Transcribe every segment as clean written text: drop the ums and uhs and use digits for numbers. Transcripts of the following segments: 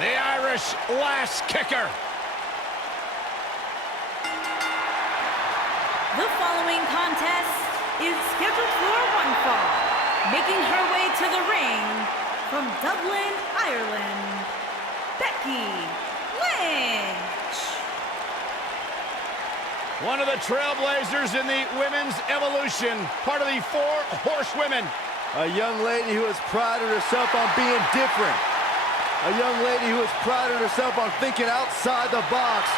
The Irish last kicker. The following contest is scheduled for one fall. Making her way to the ring from Dublin, Ireland, Becky, lynch. One of the trailblazers in the women's evolution, part of the 4 horsewomen. A young lady who has prided herself on being different. A young lady who has prided herself on thinking outside the box.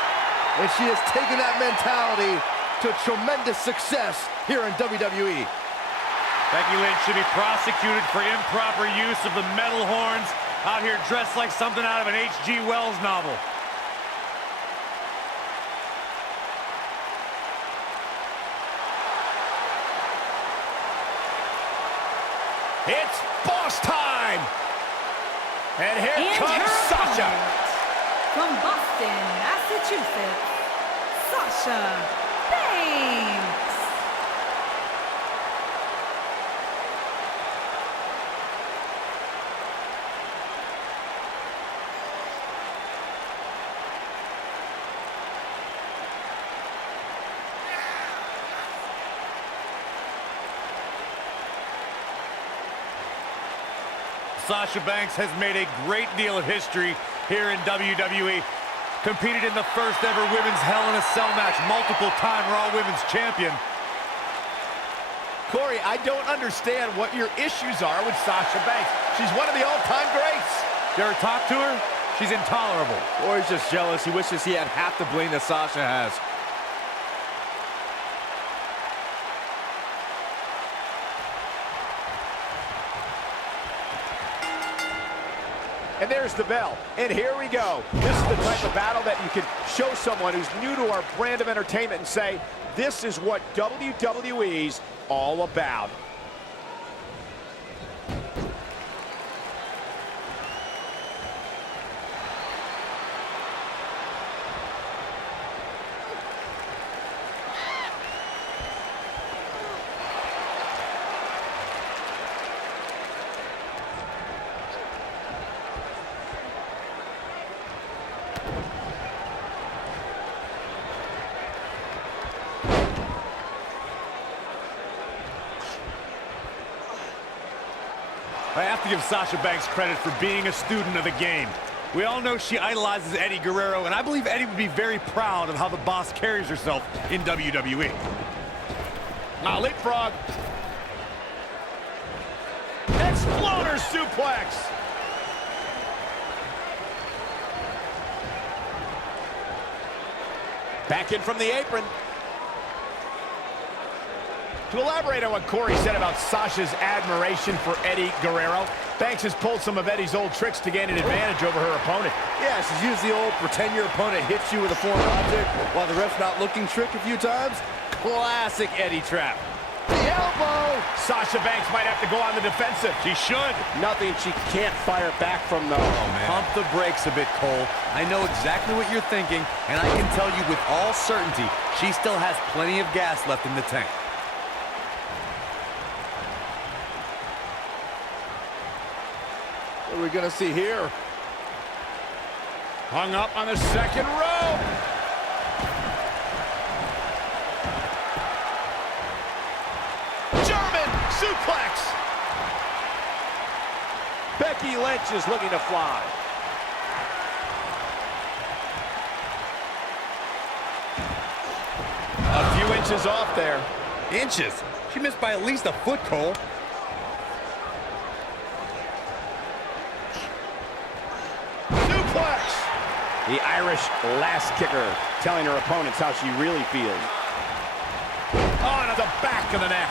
And she has taken that mentality to tremendous success here in WWE. Becky Lynch should be prosecuted for improper use of the metal horns, out here dressed like something out of an H.G. Wells novel. It's boss time! And here comes Sasha. From Boston, Massachusetts, Sasha Banks. Sasha Banks has made a great deal of history here in WWE. Competed in the first ever women's Hell in a Cell match, multiple-time Raw Women's Champion. Corey, I don't understand what your issues are with Sasha Banks. She's one of the all-time greats. You ever talk to her? She's intolerable. Or he's just jealous. He wishes he had half the bling that Sasha has. And there's the bell. And here we go. This is the type of battle that you can show someone who's new to our brand of entertainment and say, this is what WWE's all about. I have to give Sasha Banks credit for being a student of the game. We all know she idolizes Eddie Guerrero, and I believe Eddie would be very proud of how the boss carries herself in WWE. Now leapfrog. Exploder suplex. Back in from the apron. To elaborate on what Corey said about Sasha's admiration for Eddie Guerrero, Banks has pulled some of Eddie's old tricks to gain an advantage over her opponent. Yeah, she's used the old pretend your opponent hits you with a foreign object while the ref's not looking trick a few times. Classic Eddie trap. The elbow! Sasha Banks might have to go on the defensive. She should. Nothing she can't fire back from, though. Oh, man. Pump the brakes a bit, Cole. I know exactly what you're thinking, and I can tell you with all certainty, she still has plenty of gas left in the tank. What are we gonna see here? Hung up on the second rope. German suplex. Becky Lynch is looking to fly. A few inches off there. Inches? She missed by at least a foot, Cole. Suplex. The Irish last kicker telling her opponents how she really feels. On to the back of the neck.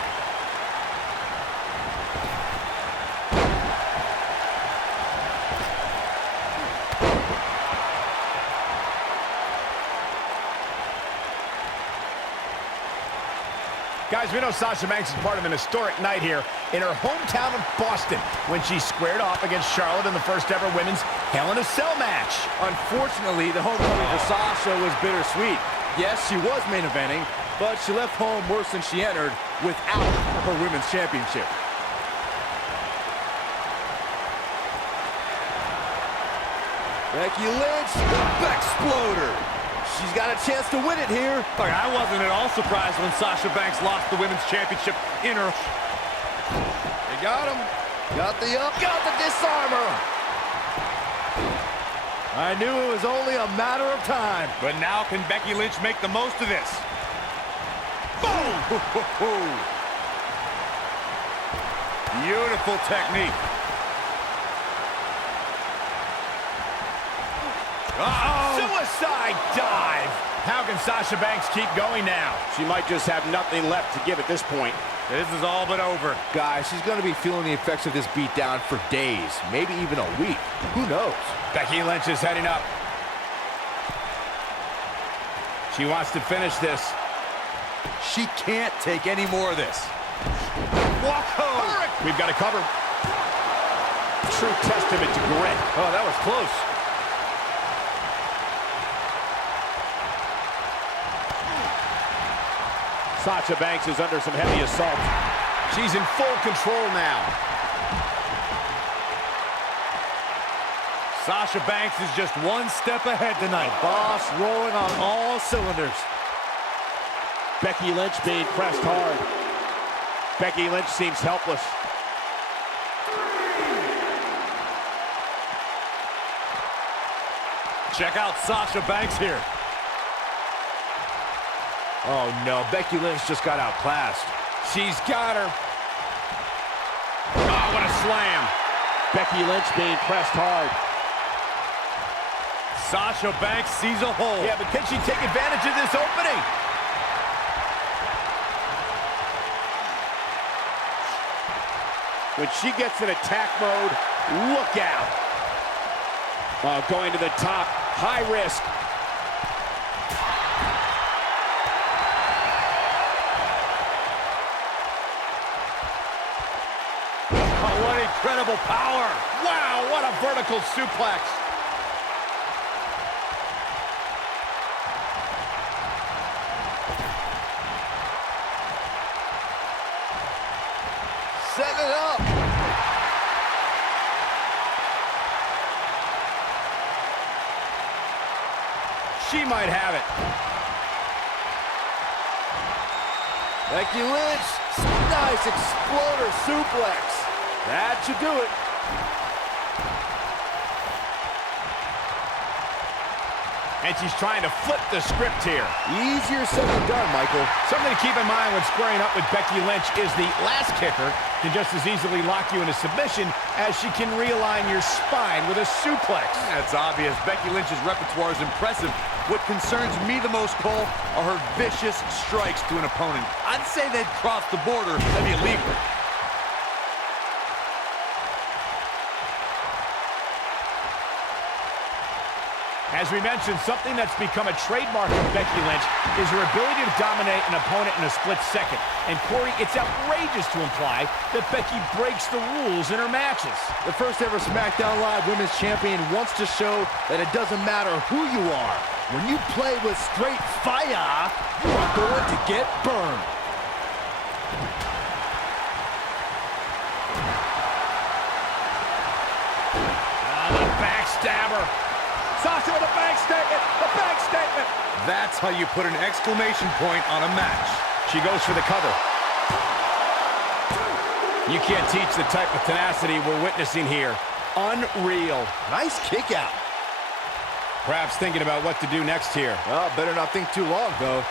Guys, we know Sasha Banks is part of an historic night here in her hometown of Boston when she squared off against Charlotte in the first ever women's Hell in a Cell match. Unfortunately, the homecoming for Sasha was bittersweet. Yes, she was main eventing, but she left home worse than she entered without her women's championship. Becky Lynch, the Bexploder. She's got a chance to win it here. Look, I wasn't at all surprised when Sasha Banks lost the Women's Championship in her... They got him. Got the up, got the disarmer. I knew it was only a matter of time. But now can Becky Lynch make the most of this? Boom! Beautiful technique. Uh-oh! Suicide dive! How can Sasha Banks keep going now? She might just have nothing left to give at this point. This is all but over. Guys, she's going to be feeling the effects of this beatdown for days, maybe even a week. Who knows? Becky Lynch is heading up. She wants to finish this. She can't take any more of this. Whoa! We've got to cover. True testament to grit. Oh, that was close. Sasha Banks is under some heavy assault. She's in full control now. Sasha Banks is just one step ahead tonight. Boss rolling on all cylinders. Becky Lynch being pressed hard. Becky Lynch seems helpless. Check out Sasha Banks here. Oh no, Becky Lynch just got outclassed. She's got her. Oh, what a slam. Becky Lynch being pressed hard. Sasha Banks sees a hole. Yeah, but can she take advantage of this opening? When she gets in attack mode, look out. Oh, going to the top, high risk. Oh, what incredible power. Wow, what a vertical suplex. Set it up. She might have it. Becky Lynch, nice exploder suplex. That should do it. And she's trying to flip the script here. Easier said than done, Michael. Something to keep in mind when squaring up with Becky Lynch is the last kicker can just as easily lock you into submission as she can realign your spine with a suplex. That's obvious. Becky Lynch's repertoire is impressive. What concerns me the most, Cole, are her vicious strikes to an opponent. I'd say they'd cross the border, maybe illegal. As we mentioned, something that's become a trademark of Becky Lynch is her ability to dominate an opponent in a split second. And Corey, it's outrageous to imply that Becky breaks the rules in her matches. The first ever SmackDown Live Women's Champion wants to show that it doesn't matter who you are. When you play with straight fire, you are going to get burned. The backstabber. Sasha with a bank statement. The bank statement. That's how you put an exclamation point on a match. She goes for the cover. You can't teach the type of tenacity we're witnessing here. Unreal. Nice kick out. Perhaps thinking about what to do next here. Oh, better not think too long, though.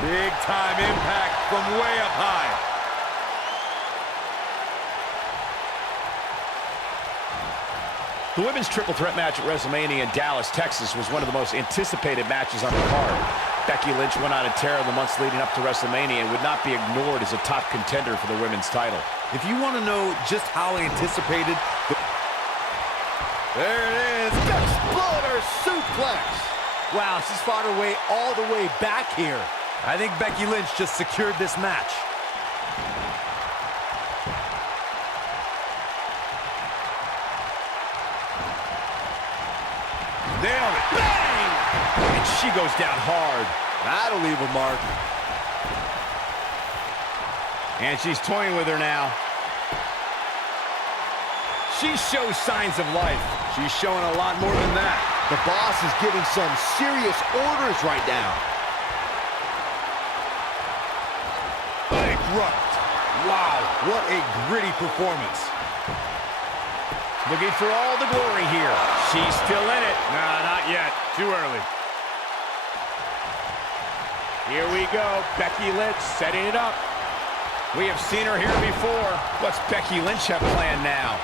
Big time impact from way up high. The women's triple threat match at WrestleMania in Dallas, Texas was one of the most anticipated matches on the card. Becky Lynch went on a tear in the months leading up to WrestleMania and would not be ignored as a top contender for the women's title. If you want to know just how anticipated... There it is. Exploder suplex. Wow, she's fought her way all the way back here. I think Becky Lynch just secured this match. Nailed it. Bang! And she goes down hard. That'll leave a mark. And she's toying with her now. She shows signs of life. She's showing a lot more than that. The boss is giving some serious orders right now. Bankrupt. Wow, what a gritty performance. Looking for all the glory here. She's still in it. Nah, not yet. Too early. Here we go. Becky Lynch setting it up. We have seen her here before. What's Becky Lynch have planned now?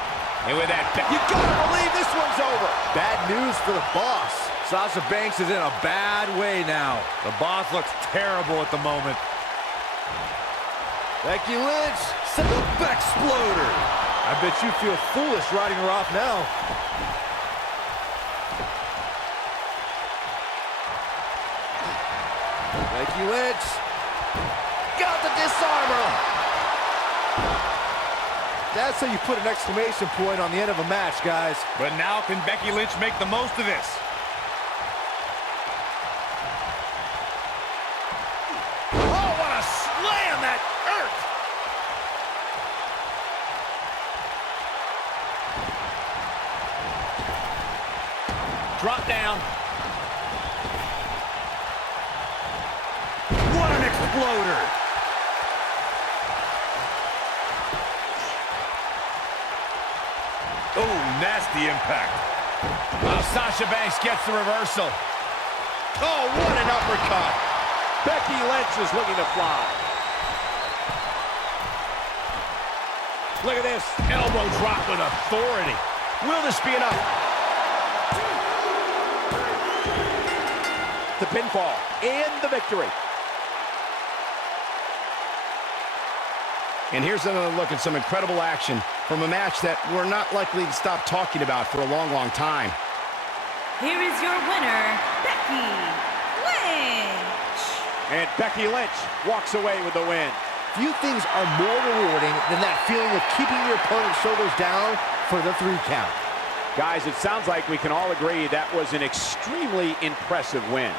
And with that, you gotta believe this one's over. Bad news for the boss. Sasha Banks is in a bad way now. The boss looks terrible at the moment. Becky Lynch, set the Bexploder. I bet you feel foolish riding her off now. Becky Lynch got the disarmer. That's how you put an exclamation point on the end of a match, guys. But now can Becky Lynch make the most of this? Oh, what a slam that hurt. Drop down. What an exploder. Oh, nasty impact. Oh, Sasha Banks gets the reversal. Oh, what an uppercut. Becky Lynch is looking to fly. Look at this. Elbow drop with authority. Will this be enough? The pinfall and the victory. And here's another look at some incredible action from a match that we're not likely to stop talking about for a long, long time. Here is your winner, Becky Lynch. And Becky Lynch walks away with the win. Few things are more rewarding than that feeling of keeping your opponent's shoulders down for the 3 count. Guys, it sounds like we can all agree that was an extremely impressive win.